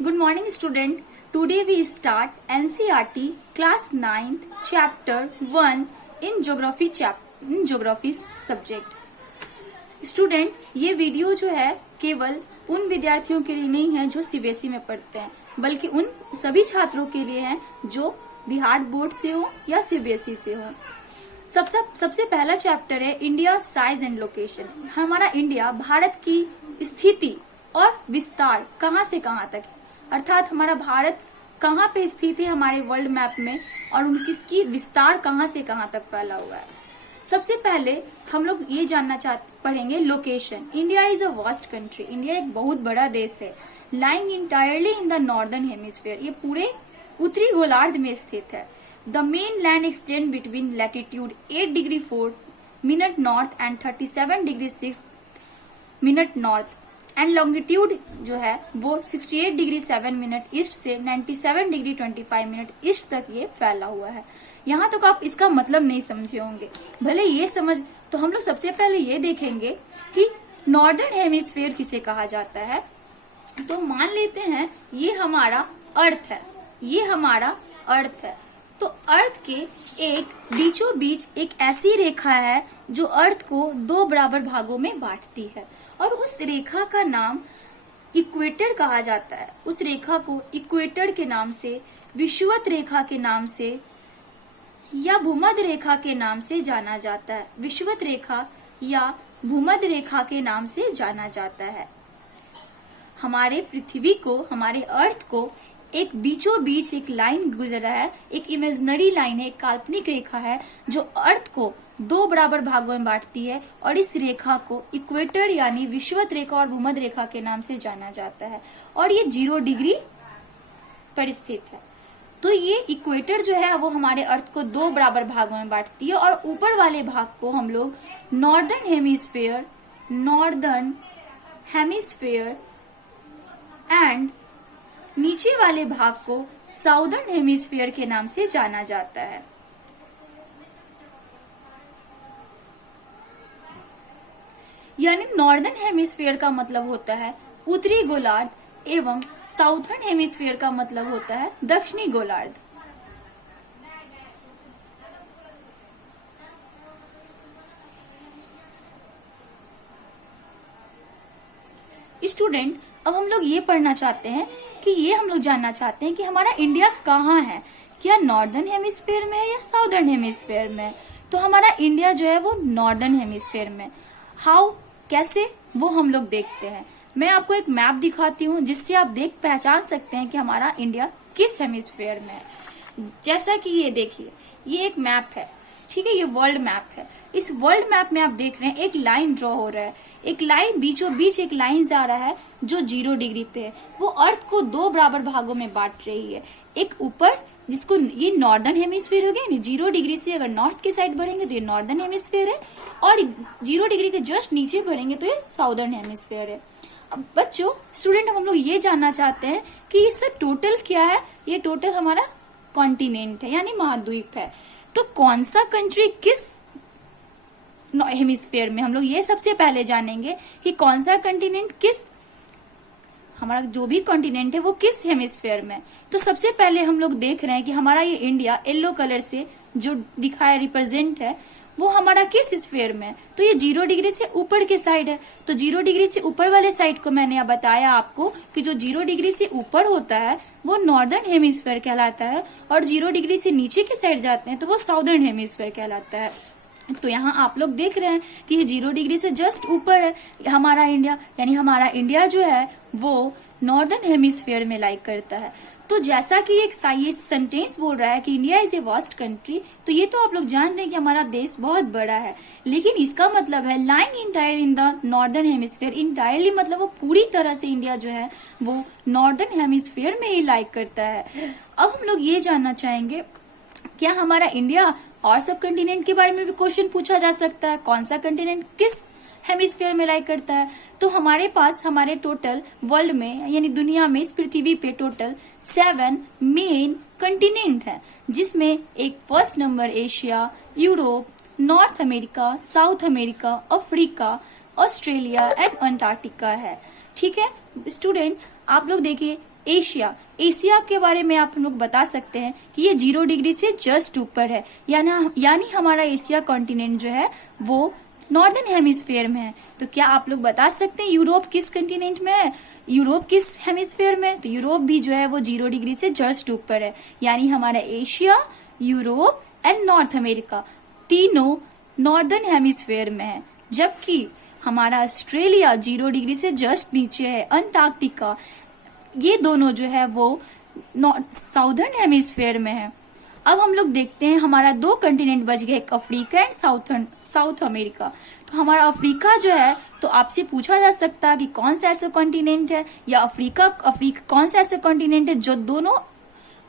Good morning student. Today we start NCERT class 9th chapter 1 in geography subject. Student, ये video जो है केवल उन विद्यार्थियों के लिए नहीं है जो सीबीएसई में पढ़ते हैं, बल्कि उन सभी छात्रों के लिए है जो बिहार बोर्ड से हो या सीबीएसई से हो। सबसे पहला चैप्टर है इंडिया साइज एंड लोकेशन। हमारा इंडिया भारत की स्थिति और विस्तार कहां से कहां तक है, अर्थात हमारा भारत कहां पे स्थित है हमारे वर्ल्ड मैप में और उसकी विस्तार कहां से कहां तक फैला हुआ है। सबसे पहले हम लोग ये पढ़ेंगे location. India is a vast country. India एक बहुत बड़ा देश है। Lying entirely in the northern hemisphere, ये पूरे उत्तरी गोलार्ध में स्थित है। The main land extend between latitude 8 degree 4 minute north and 37 degree 6 minute north and longitude जो है वो 68 डिग्री 7 मिनट ईस्ट से 97 डिग्री 25 मिनट ईस्ट तक ये फैला हुआ है। यहाँ तक आप इसका मतलब नहीं समझे होंगे, भले ये समझ। तो हम लोग सबसे पहले ये देखेंगे कि नॉर्दर्न हेमिस्फीयर किसे कहा जाता है। तो मान लेते हैं ये हमारा अर्थ है, ये हमारा अर्थ है। तो अर्थ के एक बीचों बीच एक ऐसी रेखा है जो अर्थ को दो बराबर भागों में बांटती है और उस रेखा का नाम इक्वेटर कहा जाता है। उस रेखा को इक्वेटर के नाम से, विषुवत रेखा के नाम से या भूमध्य रेखा के नाम से जाना जाता है। विषुवत रेखा या भूमध्य रेखा के नाम से जाना जाता है। हमारे पृथ्वी को, हमारे अर्थ को एक बीचों बीच एक लाइन गुजर रहा है, एक इमेजिनरी लाइन है, एक काल्पनिक रेखा है जो अर्थ को दो बराबर भागों में बांटती है और इस रेखा को इक्वेटर यानी विषुवत रेखा और भूमध्य रेखा के नाम से जाना जाता है और ये 0 डिग्री पर स्थित है। तो ये इक्वेटर जो है वो हमारे अर्थ को दो बराबर भागों में बांटती है और ऊपर वाले भाग को हम लोग नॉर्दर्न हेमिस्फीयर एंड नीचे वाले भाग को साउदर्न हेमिस्फीयर के नाम से जाना जाता है। यानी नॉर्दर्न हेमिस्फीयर का मतलब होता है उत्तरी गोलार्ध एवं साउथर्न हेमिस्फीयर का मतलब होता है दक्षिणी गोलार्ध। स्टूडेंट, अब हम लोग ये पढ़ना चाहते हैं कि ये हम लोग जानना चाहते हैं कि हमारा इंडिया कहाँ है, क्या नॉर्दर्न हेमिस्फीयर में है या साउदर्न हेमिस्फीयर में। तो हमारा इंडिया जो है वो नॉर्दर्न हेमिस्फीयर में। हाउ, कैसे, वो हम लोग देखते हैं। मैं आपको एक मैप दिखाती हूँ जिससे आप पहचान सकते हैं कि हमारा इंडिया किस हेमिस्फीयर में है। जैसा कि ये देखिए, ये एक मैप है, ठीक है, ये वर्ल्ड मैप है। इस वर्ल्ड मैप में आप देख रहे हैं एक लाइन ड्रॉ हो रहा है, एक लाइन बीचों बीच एक लाइन जा रहा है जो 0 डिग्री पे है। वो अर्थ को दो बराबर भागों में बांट रही है। एक ऊपर जिसको ये नॉर्दर्न हेमिस्फीयर हो गया, 0 डिग्री से अगर नॉर्थ की साइड बढ़ेंगे तो ये नॉर्दर्न हेमिस्फीयर है और 0 डिग्री के जस्ट नीचे बढ़ेंगे तो ये साउदर्न हेमिस्फीयर है। अब बच्चों, स्टूडेंट, हम लोग ये जानना चाहते हैं कि इससे टोटल क्या है। ये टोटल हमारा कॉन्टिनेंट है यानी महाद्वीप है। तो कौन सा कंट्री किस हेमिस्फीयर में, हम लोग ये सबसे पहले जानेंगे कि कौन सा कंटिनेंट किस, हमारा जो भी कॉन्टिनेंट है वो किस हेमिस्फीयर में। तो सबसे पहले हम लोग देख रहे हैं कि हमारा ये इंडिया येलो कलर से जो दिखाया रिप्रेजेंट है वो हमारा किस स्फीयर में। तो ये 0 डिग्री से ऊपर के साइड है। तो 0 डिग्री से ऊपर वाले साइड को मैंने बताया आपको कि जो 0 डिग्री से ऊपर होता है वो नॉर्दर्न हेमिस्फीयर कहलाता है और 0 डिग्री से नीचे के साइड जाते हैं तो वो साउदर्न हेमिस्फीयर कहलाता है। तो यहाँ आप लोग देख रहे हैं कि ये 0 डिग्री से जस्ट ऊपर है हमारा इंडिया, यानी हमारा इंडिया जो है वो नॉर्दर्न हेमिस्फीयर में लाइक करता है। तो जैसा कि एक सेंटेंस बोल रहा है कि India is a vast country, तो ये तो आप लोग जान रहे हैं कि हमारा देश बहुत बड़ा है, लेकिन इसका मतलब है lying entire in the northern hemisphere. Entirely मतलब वो पूरी तरह से इंडिया जो है वो नॉर्दर्न हेमिस्फीयर में ही लाइक करता है। अब हम लोग ये जानना चाहेंगे क्या हमारा इंडिया और सब कंटिनेंट के बारे में भी क्वेश्चन पूछा जा सकता है, कौन सा कंटिनेंट किस हेमिस्फीयर में लाइक करता है। तो हमारे पास हमारे टोटल वर्ल्ड में यानी दुनिया में इस पृथ्वी पे टोटल 7 मेन कंटिनेंट है, जिसमें एक first number Asia, Europe, north America, south America, Africa, Australia and Antarctica है। ठीक है स्टूडेंट, आप लोग देखिए एशिया, एशिया के बारे में आप लोग बता सकते हैं कि ये 0 डिग्री से जस्ट ऊपर है, यानी हमारा एशिया कॉन्टिनेंट जो है वो नॉर्दर्न हेमिस्फीयर में है। तो क्या आप लोग बता सकते हैं यूरोप किस कंटिनेंट में है, यूरोप किस हेमिस्फीयर में? तो यूरोप भी जो है वो 0 डिग्री से जस्ट ऊपर है, यानी हमारा Asia, Europe and north America तीनों नॉर्दर्न हेमिस्फीयर में है। जबकि हमारा ऑस्ट्रेलिया 0 डिग्री से जस्ट नीचे है, अंटार्कटिका ये दोनों जो है वो साउदर्न हेमिस्फीयर में है। अब हम लोग देखते हैं हमारा 2 कंटिनेंट बच गए, एक अफ्रीका एंड साउथ अमेरिका। तो हमारा अफ्रीका जो है, तो आपसे पूछा जा सकता है कि कौन सा ऐसा कॉन्टिनेंट है, या अफ्रीका कौन सा ऐसा कॉन्टिनेंट है जो दोनों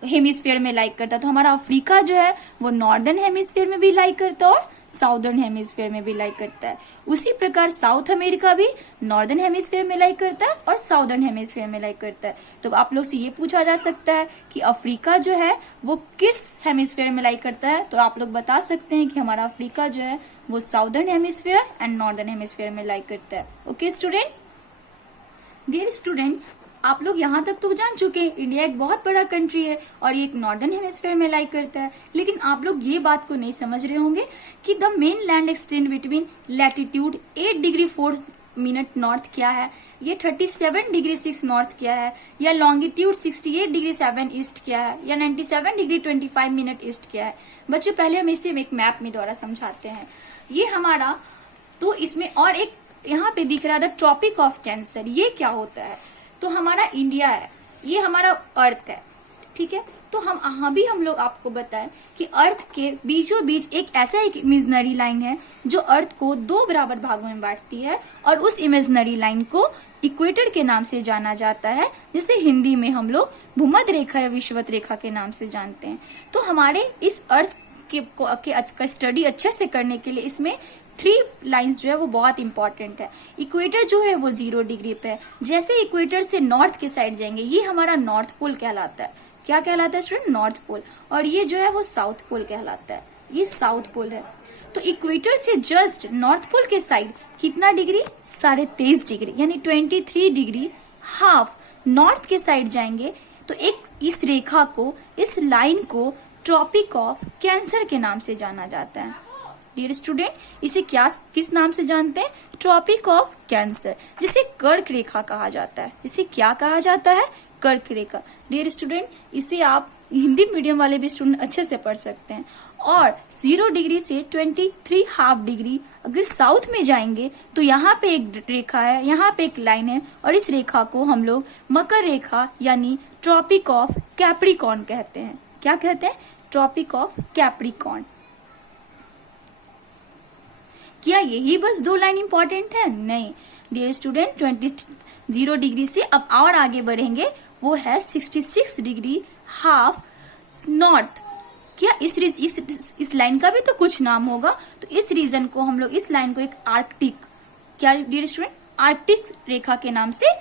हेमिस्फीयर में लाइक करता है। तो हमारा अफ्रीका जो है वो नॉर्दर्न हेमिस्फीयर में भी लाइक करता है और साउदर्न हेमिस्फीयर में भी लाइक करता है। उसी प्रकार साउथ अमेरिका भी नॉर्दर्न हेमिस्फीयर में लाइक करता है और साउदर्न हेमिस्फीयर में लाइक करता है। तो आप लोग से ये पूछा जा सकता है कि अफ्रीका जो है वो किस हेमिस्फीयर में लाइक करता है, तो आप लोग बता सकते हैं कि हमारा अफ्रीका जो है वो southern hemisphere and northern hemisphere में लाइक करता है। ओके स्टूडेंट, डियर स्टूडेंट, आप लोग यहाँ तक तो जान चुके हैं इंडिया एक बहुत बड़ा कंट्री है और ये एक नॉर्दर्न हेमिस्फीयर में लाइक करता है। लेकिन आप लोग ये बात को नहीं समझ रहे होंगे कि the main land extend between latitude 8 degree 4 minute north क्या है, ये 37 डिग्री 6 नॉर्थ क्या है, या लॉन्गिट्यूड 68 डिग्री 7 ईस्ट क्या है, या 97 डिग्री 25 मिनट ईस्ट क्या है। बच्चों पहले हम इसे एक मैप में द्वारा समझाते हैं। ये हमारा, तो इसमें और एक यहाँ पे दिख रहा है द ट्रॉपिक ऑफ कैंसर। ये क्या होता है? तो हमारा इंडिया है, ये हमारा अर्थ है, ठीक है। तो हम लोग आपको बताएं कि अर्थ के बीचों बीच एक ऐसा एक इमेजिनरी लाइन है जो अर्थ को 2 बराबर भागों में बांटती है, और उस इमेजिनरी लाइन को इक्वेटर के नाम से जाना जाता है, जिसे हिंदी में हम लोग भूमध्य रेखा या विषुवत रेखा के नाम से जानते हैं। तो हमारे इस अर्थ के स्टडी अच्छे से करने के लिए इसमें 3 लाइंस जो है वो बहुत इंपॉर्टेंट है। इक्वेटर जो है वो 0 डिग्री पे है। जैसे इक्वेटर से नॉर्थ के साइड जाएंगे, ये हमारा नॉर्थ पोल कहलाता है। क्या कहलाता है स्टूडेंट? North pole. और ये जो है वो साउथ पोल कहलाता है, ये साउथ पोल है। तो इक्वेटर से जस्ट नॉर्थ पोल के साइड कितना डिग्री? 23.5 डिग्री, यानी 23 डिग्री हाफ नॉर्थ के साइड जाएंगे तो एक इस रेखा को, इस लाइन को ट्रॉपिक ऑफ कैंसर के नाम से जाना जाता है। डियर स्टूडेंट, इसे किस नाम से जानते हैं? ट्रॉपिक ऑफ कैंसर, जिसे कर्क रेखा कहा जाता है। इसे क्या कहा जाता है? कर्क रेखा। डियर स्टूडेंट, इसे आप हिंदी मीडियम वाले भी स्टूडेंट अच्छे से पढ़ सकते हैं। और 0 डिग्री से 23 हाफ डिग्री अगर साउथ में जाएंगे तो यहाँ पे एक रेखा है, यहाँ पे एक लाइन है, और इस रेखा को हम लोग मकर रेखा यानी ट्रॉपिक ऑफ कैप्रिकॉर्न कहते हैं। क्या कहते हैं? Tropic of Capricorn. क्या यही बस 2 लाइन इंपॉर्टेंट है? नहीं डियर स्टूडेंट, 0 डिग्री से अब और आगे बढ़ेंगे, वो है 66 डिग्री हाफ नॉर्थ। क्या इस लाइन का भी तो कुछ नाम होगा, तो इस रीजन को हम लोग, इस लाइन को एक आर्कटिक, क्या डियर स्टूडेंट? आर्कटिक रेखा के नाम से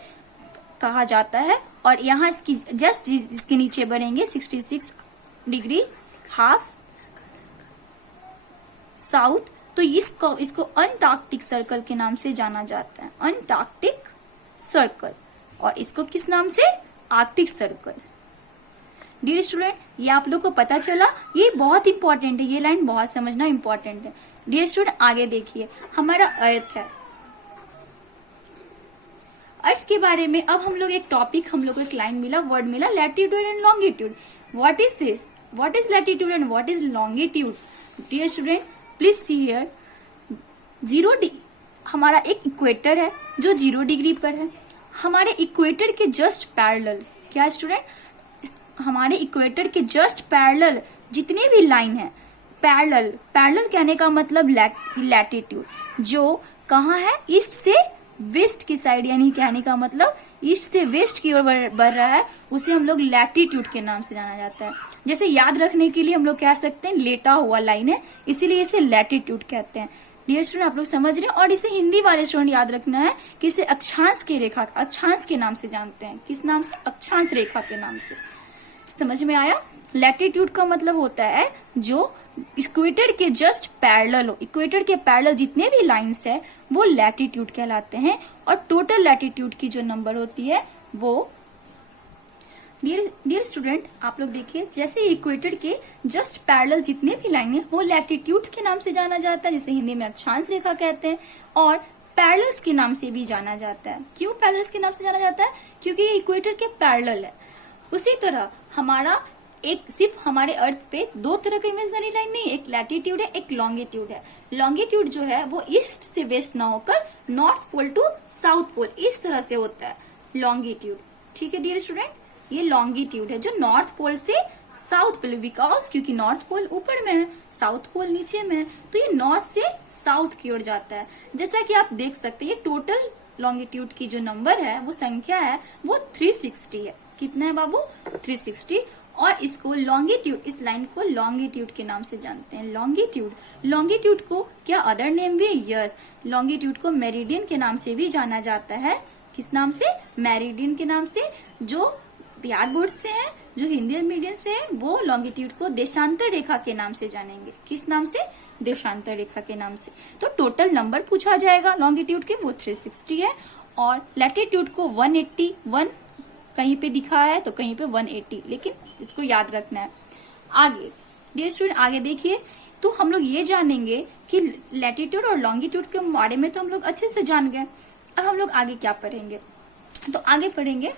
कहा जाता है। और यहाँ इसकी जस्ट इसके नीचे बढ़ेंगे 66 डिग्री हाफ साउथ, तो इसको अंटार्कटिक सर्कल के नाम से जाना जाता है, अंटार्कटिक सर्कल। और इसको किस नाम से? Arctic circle. डियर स्टूडेंट, ये आप लोग को पता चला, ये बहुत इंपॉर्टेंट है, ये लाइन बहुत समझना इंपॉर्टेंट है। डियर स्टूडेंट, आगे देखिए, हमारा अर्थ है। अर्थ के बारे में अब हम लोग एक टॉपिक, हम लोग को एक लाइन मिला, वर्ड मिला, latitude and longitude. What is this? What is latitude and what is longitude? Dear student, please see here, 0 हमारा एक इक्वेटर है जो 0 डिग्री पर है। हमारे इक्वेटर के जस्ट पैरेलल, क्या स्टूडेंट? हमारे इक्वेटर के जस्ट पैरेलल जितने भी लाइन है, पैरेलल कहने का मतलब लैटिट्यूड, जो कहाँ है? ईस्ट से वेस्ट की साइड, यानी कहने का मतलब ईस्ट से वेस्ट की ओर बढ़ रहा है, उसे हम लोग लैटिट्यूड के नाम से जाना जाता है। जैसे याद रखने के लिए हम लोग कह सकते हैं लेटा हुआ लाइन है, इसीलिए इसे लैटिट्यूड कहते हैं। डियर स्टूडेंट, आप लोग समझ रहे हैं। और इसे हिंदी वाले स्टूडेंट याद रखना है कि इसे अक्षांश के नाम से जानते हैं। किस नाम से? अक्षांश रेखा के नाम से। समझ में आया? लैटिट्यूड का मतलब होता है जो इक्वेटर के जस्ट पैरेलल हो, इक्वेटर के पैरेलल जितने भी लाइंस है वो लैटिट्यूड कहलाते हैं। और टोटल लैटिट्यूड की जो नंबर होती है वो डियर स्टूडेंट, आप लोग देखिए, जैसे इक्वेटर के जस्ट पैरेलल जितने भी लाइन है वो लैटिट्यूड के नाम से जाना जाता है, जिसे हिंदी में अक्षांश रेखा कहते हैं, और पैरेलल्स के नाम से भी जाना जाता है। क्यों पैरेलल्स के नाम से जाना जाता है? क्योंकि ये इक्वेटर के पैरेलल है। उसी तरह हमारा एक सिर्फ हमारे अर्थ पे दो तरह का इमेजिनरी लाइन नहीं है, एक लैटिट्यूड है, एक लॉन्गिट्यूड है। लॉन्गिट्यूड जो है वो ईस्ट से वेस्ट ना होकर north pole to south pole इस तरह से होता है लॉन्गिट्यूड। ठीक है डियर स्टूडेंट, ये लॉन्गिट्यूड है जो नॉर्थ पोल से साउथ पोल, बिकॉज क्योंकि नॉर्थ पोल ऊपर में है, साउथ पोल नीचे में है, तो ये नॉर्थ से साउथ की ओर जाता है। जैसा कि आप देख सकते हैं, ये टोटल लॉन्गिट्यूड की जो नंबर है, वो संख्या है, वो 360 है। कितना है बाबू? 360। और इसको लॉन्गिट्यूड, इस लाइन को लॉन्गिट्यूड के नाम से जानते हैं। लॉन्गिट्यूड को क्या अदर नेम भी है? यस, लॉन्गिट्यूड को मेरिडियन के नाम से भी जाना जाता है। किस नाम से? मेरिडियन के नाम से। जो बिहार बोर्ड से है, जो हिंदी मीडियम से है, वो लॉन्गिट्यूड को देशांतर रेखा के नाम से जानेंगे। किस नाम से? देशांतर रेखा के नाम से। तो टोटल नंबर पूछा जाएगा लॉन्गिट्यूड के, वो 360 है। और लैटिट्यूड को 181 कहीं पे दिखा है तो कहीं पे 180, लेकिन इसको याद रखना है। आगे डियर स्टूडेंट, आगे देखिए, तो हम लोग ये जानेंगे कि लैटिट्यूड और लॉन्गिट्यूड के बारे में तो हम लोग अच्छे से जान गए। अब हम लोग आगे क्या पढ़ेंगे? तो आगे पढ़ेंगे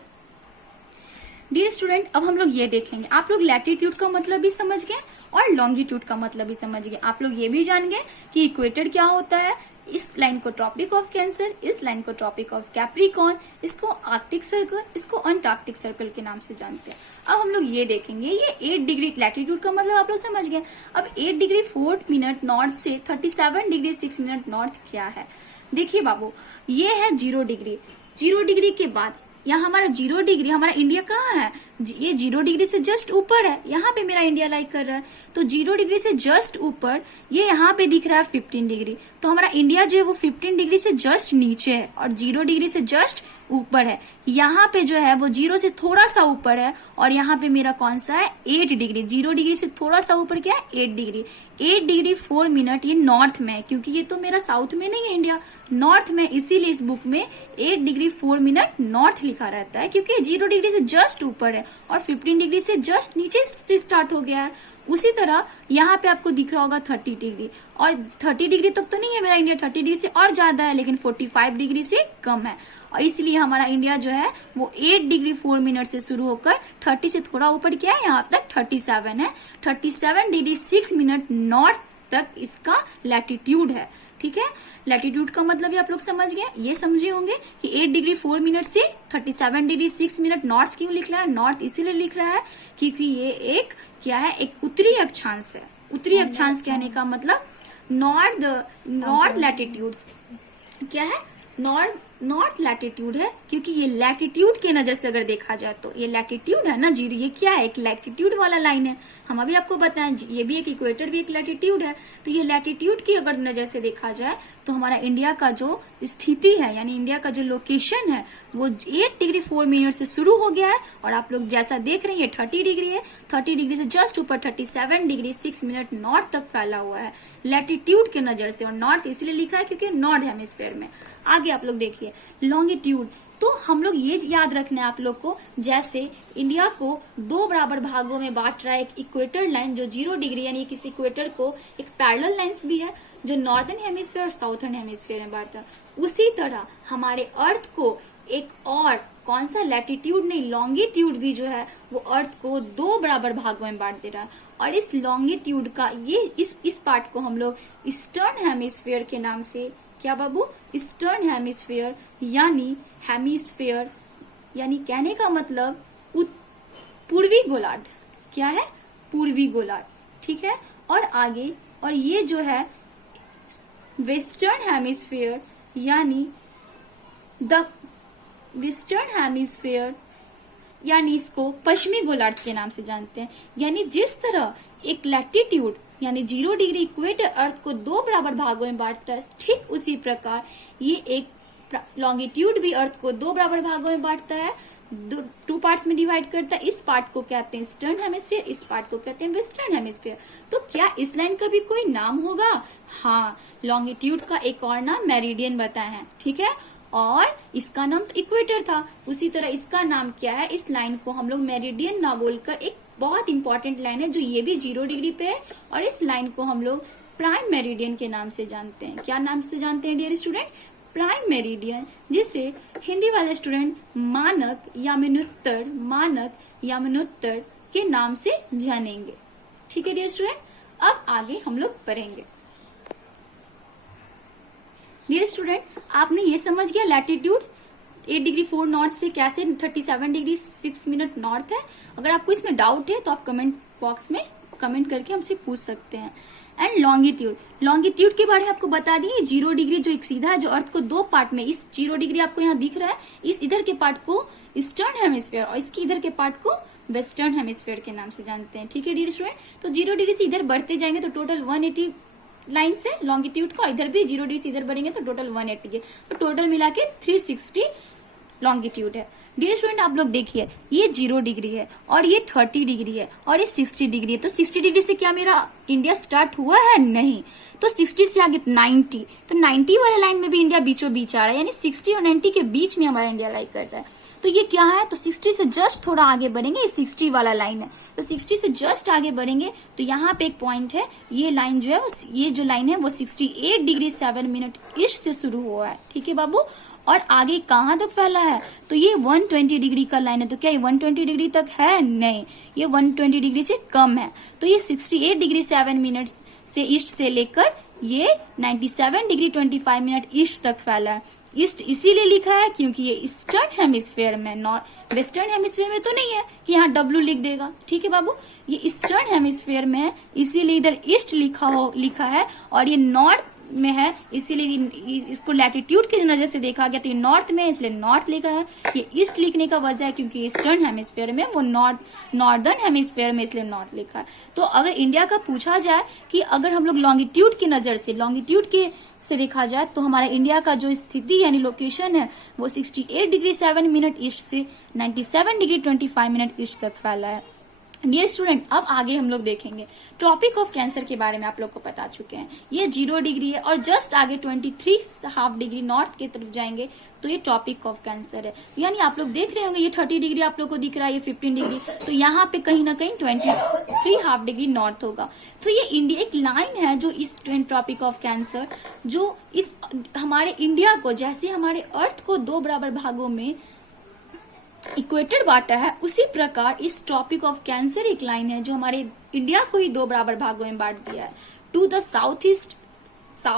डियर स्टूडेंट, अब हम लोग ये देखेंगे, आप लोग लैटिट्यूड का मतलब भी समझ गए और लॉन्गिट्यूड का मतलब भी समझ गए। आप लोग ये भी जान गए कि इक्वेटर क्या होता है, इस लाइन को ट्रॉपिक ऑफ कैंसर, इस लाइन को ट्रॉपिक ऑफ कैप्रिकॉर्न, इसको आर्कटिक सर्कल, इसको अंटार्कटिक सर्कल के नाम से जानते हैं। अब हम लोग ये देखेंगे, ये 8 डिग्री लैटिट्यूड का मतलब आप लोग समझ गए। अब 8 डिग्री 4 मिनट नॉर्थ से 37 डिग्री 6 मिनट नॉर्थ क्या है? देखिए बाबू, ये है 0 डिग्री। 0 डिग्री के बाद यहाँ हमारा 0 डिग्री, हमारा इंडिया कहाँ है? ये 0 डिग्री से जस्ट ऊपर है, यहाँ पे मेरा इंडिया लाई कर रहा है। तो 0 डिग्री से जस्ट ऊपर ये यहाँ पे दिख रहा है 15 डिग्री, तो हमारा इंडिया जो है वो 15 डिग्री से जस्ट नीचे है और 0 डिग्री से जस्ट ऊपर है। यहाँ पे जो है वो 0 से थोड़ा सा ऊपर है और यहाँ पे मेरा कौन सा है? 8 डिग्री। 0 डिग्री से थोड़ा सा ऊपर क्या है? 8 डिग्री। 8 डिग्री 4 मिनट ये नॉर्थ में है, क्योंकि ये तो मेरा साउथ में नहीं है इंडिया, नॉर्थ में, इसीलिए इस बुक में 8 डिग्री 4 मिनट नॉर्थ लिखा रहता है, क्योंकि 0 डिग्री से जस्ट ऊपर है और 15 डिग्री से जस्ट नीचे से स्टार्ट हो गया है। उसी तरह यहाँ पे आपको दिख रहा होगा 30 डिग्री, और 30 डिग्री तक तो नहीं है मेरा इंडिया, 30 डिग्री से और ज्यादा है, लेकिन 45 डिग्री से कम है। और इसलिए हमारा इंडिया जो है वो 8 डिग्री 4 मिनट से शुरू होकर 30 से थोड़ा ऊपर क्या है, यहाँ तक 37 है। 37 डिग्री 6 मिनट नॉर्थ तक इसका लैटिट्यूड है। ठीक है, लैटिट्यूड का मतलब भी आप लोग समझ गए, ये समझे होंगे कि 8 डिग्री 4 मिनट से 37 डिग्री 6 मिनट नॉर्थ क्यों लिख रहा है? नॉर्थ इसीलिए लिख रहा है क्योंकि ये एक क्या है? एक उत्तरी अक्षांश है। उत्तरी अक्षांश कहने का मतलब नॉर्थ लैटिट्यूड क्या है? नॉर्थ लैटिट्यूड है, क्योंकि ये लैटिट्यूड के नजर से अगर देखा जाए तो ये लैटिट्यूड है ना 0, ये क्या है? एक लैटिट्यूड वाला लाइन है। हम अभी आपको बताएं, ये भी एक इक्वेटर भी एक लैटिट्यूड है। तो ये लैटिट्यूड की अगर नजर से देखा जाए तो हमारा इंडिया का जो स्थिति है, यानी इंडिया का जो लोकेशन है, वो 8 डिग्री 4 मिनट से शुरू हो गया है और आप लोग जैसा देख रहे हैं ये 30 डिग्री है। 30 डिग्री से जस्ट ऊपर 37 डिग्री 6 मिनट नॉर्थ तक फैला हुआ है लैटिट्यूड के नजर से, और नॉर्थ इसलिए लिखा है क्योंकि नॉर्थ हेमिस्फीयर में। आगे आप लोग देखिए लॉन्गिट्यूड, तो हम लोग ये याद रखना है आप लोग को, जैसे इंडिया को 2 बराबर भागों में बांट रहा है एक इक्वेटर लाइन जो 0 डिग्री, यानी किसी इक्वेटर को एक पैरेलल लाइंस भी है जो नॉर्दर्न हेमिस्फीयर और साउथर्न हेमिस्फीयर में बांटता है। उसी तरह हमारे अर्थ को एक और कौन सा लैटिट्यूड नहीं, लॉन्गिट्यूड भी जो है वो अर्थ को 2 बराबर भागों में बांट दे रहा है। और इस लॉन्गिट्यूड का ये इस पार्ट को हम लोग ईस्टर्न हेमिस्फीयर के नाम से, क्या बाबू? ईस्टर्न हेमिस्फीयर यानी हेमिस्फीयर, यानी कहने का मतलब पूर्वी गोलार्ध। क्या है? पूर्वी गोलार्ध। ठीक है, और आगे, और ये जो है वेस्टर्न हेमिस्फीयर, यानी द वेस्टर्न हेमिस्फीयर, यानी इसको पश्चिमी गोलार्ध के नाम से जानते हैं। यानी जिस तरह एक लैटिट्यूड यानी 0 डिग्री इक्वेटर अर्थ को 2 बराबर भागों में बांटता है, ठीक उसी प्रकार ये एक लॉन्गिट्यूड भी अर्थ को 2 बराबर भागों में बांटता है, 2 पार्ट्स में डिवाइड करता है। इस पार्ट को कहते हैं ईस्टर्न हेमिस्फीयर, इस पार्ट को कहते हैं वेस्टर्न हेमिस्फीयर। तो क्या इस लाइन का भी कोई नाम होगा? हाँ, लॉन्गिट्यूड का एक और नाम मेरिडियन बताए हैं। ठीक है, और इसका नाम तो इक्वेटर था। उसी तरह इसका नाम क्या है, इस लाइन को हम लोग मेरिडियन ना बोलकर एक बहुत इंपॉर्टेंट लाइन है जो ये भी 0 डिग्री पे है, और इस लाइन को हम लोग प्राइम मेरिडियन के नाम से जानते हैं। क्या नाम से जानते हैं डियर स्टूडेंट? प्राइम मेरिडियन, जिसे हिंदी वाले स्टूडेंट मानक या मिनोत्तर के नाम से जानेंगे। ठीक है डियर स्टूडेंट, अब आगे हम लोग पढ़ेंगे। डियर स्टूडेंट, आपने ये समझ गया लैटिट्यूड 8 डिग्री 4 नॉर्थ से कैसे 37 डिग्री 6 मिनट नॉर्थ है। अगर आपको इसमें डाउट है तो आप कमेंट बॉक्स में कमेंट करके हमसे पूछ सकते हैं। एंड लॉन्गिट्यूड के बारे में आपको बता दिए, 0 डिग्री जो एक सीधा है, जो अर्थ को दो पार्ट में, इस 0 डिग्री आपको यहाँ दिख रहा है, इस इधर के पार्ट को ईस्टर्न हेमिस्फीयर और इसके इधर के पार्ट को वेस्टर्न हेमिस्फीयर के नाम से जानते हैं। ठीक है डियर स्टूडेंट, तो 0 डिग्री से इधर बढ़ते जाएंगे तो टोटल 180 लाइन से लॉन्गिट्यूड का, इधर भी 0 डिग्री से इधर बढ़ेंगे तो टोटल 180 है, तो टोटल मिला के 360 लॉन्गिट्यूड है। डियर स्टूडेंट, आप लोग देखिए, ये 0 डिग्री है और ये 30 डिग्री है और ये 60 डिग्री है। तो 60 डिग्री से क्या मेरा इंडिया स्टार्ट हुआ है? नहीं। तो 60 से आगे 90, तो 90 वाले लाइन में भी इंडिया बीचों बीच आ रहा है, यानी 60 और 90 के बीच में हमारा इंडिया लाई कर रहा है। तो ये क्या है? तो 60 से जस्ट थोड़ा आगे बढ़ेंगे, ये 60 वाला लाइन है, तो 60 से जस्ट आगे बढ़ेंगे तो यहाँ पे एक पॉइंट है, ये लाइन जो है, ये जो लाइन है वो 68 डिग्री 7 मिनट ईस्ट से शुरू हुआ है। ठीक है बाबू, और आगे कहाँ तक फैला है? तो ये 120 डिग्री का लाइन है। तो क्या ये 120 डिग्री तक है? नहीं, ये 120 डिग्री से कम है। तो ये 68 डिग्री 7 मिनट से ईस्ट से लेकर ये 97 डिग्री 25 मिनट ईस्ट तक फैला है। ईस्ट इसीलिए लिखा है क्योंकि ये ईस्टर्न हेमिस्फीयर में, नॉर्थ वेस्टर्न हेमिस्फीयर में तो नहीं है कि यहाँ W लिख देगा। ठीक है बाबू, ये ईस्टर्न हेमिस्फीयर में है, इसीलिए इधर ईस्ट लिखा है, और ये नॉर्थ में है, इसीलिए इसको लैटिट्यूड की नजर से देखा गया तो ये नॉर्थ में है, इसलिए नॉर्थ लिखा है। ये ईस्ट लिखने का वजह है क्योंकि ईस्टर्न हेमिस्फीयर में, वो नॉर्दर्न हेमिस्फीयर में, इसलिए नॉर्थ लिखा है। तो अगर इंडिया का पूछा जाए कि अगर हम लोग लॉन्गिट्यूड की नजर से, लॉन्गिट्यूड के से देखा जाए तो हमारा इंडिया का जो स्थिति यानी लोकेशन है वो 68 डिग्री 7 मिनट ईस्ट से 97 डिग्री 25 मिनट ईस्ट तक फैला है। डियर स्टूडेंट, अब आगे हम लोग देखेंगे ट्रॉपिक ऑफ कैंसर के बारे में। आप लोग को बता चुके हैं ये 0 डिग्री है, और जस्ट आगे 23.5 डिग्री नॉर्थ की तरफ जाएंगे तो ये ट्रॉपिक ऑफ कैंसर है। यानी आप लोग देख रहे होंगे ये 30 डिग्री आप लोग को दिख रहा है, ये 15 डिग्री, तो यहाँ पे कहीं ना कहीं 23.5 डिग्री नॉर्थ होगा। तो ये इंडिया एक लाइन है जो इस ट्रॉपिक ऑफ कैंसर, जो इस हमारे इंडिया को, जैसे हमारे अर्थ को 2 बराबर भागों में इक्वेटर बांटा है, उसी प्रकार इस ट्रॉपिक ऑफ कैंसर एक लाइन है जो हमारे इंडिया को ही 2 बराबर भागों में बांट दिया है। To the south east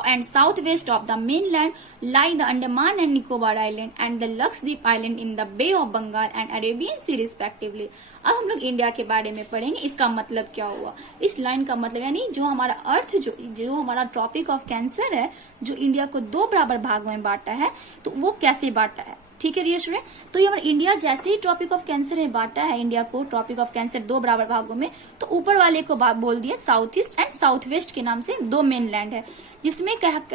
and southwest of the mainland lie the Andaman and Nicobar Island and the Lakshadweep Island in the Bay of Bengal and Arabian Sea respectively। अब हम लोग इंडिया के बारे में पढ़ेंगे, इसका मतलब क्या हुआ। इस लाइन का मतलब यानी जो हमारा अर्थ, जो हमारा ट्रॉपिक ऑफ कैंसर है, जो इंडिया को 2 बराबर भागों में बांटा है, तो वो कैसे बांटा है। ठीक है डियर स्टूडेंट, तो ये हमारा इंडिया जैसे ही ट्रॉपिक ऑफ कैंसर में बांटा है, इंडिया को ट्रॉपिक ऑफ कैंसर 2 बराबर भागों में, तो ऊपर वाले को बोल दिया south east and south waste के नाम से 2 मेन लैंड है, जिसमें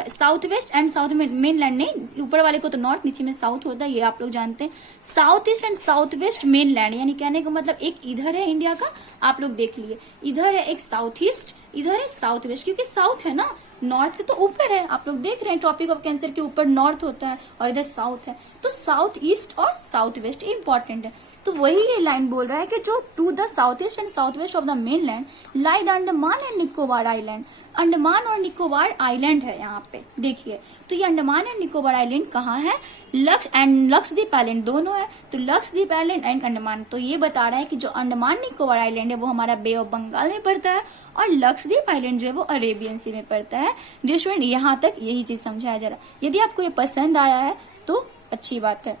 south west and south main land नहीं, ऊपर वाले को तो नॉर्थ, नीचे में साउथ होता है, ये आप लोग जानते हैं। South east and south waste main land, यानी कहने का मतलब एक इधर है इंडिया का, आप लोग देख लिए, इधर है एक साउथ ईस्ट, इधर है साउथ वेस्ट, क्योंकि साउथ है ना, नॉर्थ के तो ऊपर है, आप लोग देख रहे हैं ट्रॉपिक ऑफ कैंसर के ऊपर नॉर्थ होता है और इधर साउथ है, तो साउथ ईस्ट और साउथ वेस्ट इंपॉर्टेंट है। तो वही ये लाइन बोल रहा है कि जो to the south east and south west of the mainland lie the Andaman and Nicobar island. Andaman और निकोबार आइलैंड है यहाँ पे, देखिए, तो ये अंडमान एंड निकोबार आइलैंड कहाँ है? लक्षद्वीप आइलैंड दोनों है, तो लक्षद्वीप आइलैंड एंड अंडमान, तो ये बता रहा है कि जो अंडमान निकोबार आइलैंड है वो हमारा बे ऑफ बंगाल में पड़ता है, और लक्षद्वीप आइलैंड जो है वो अरेबियन सी में पड़ता है। डियर स्टूडेंट, यहाँ तक यही चीज समझाया जा रहा है। यदि आपको ये पसंद आया है तो अच्छी बात है।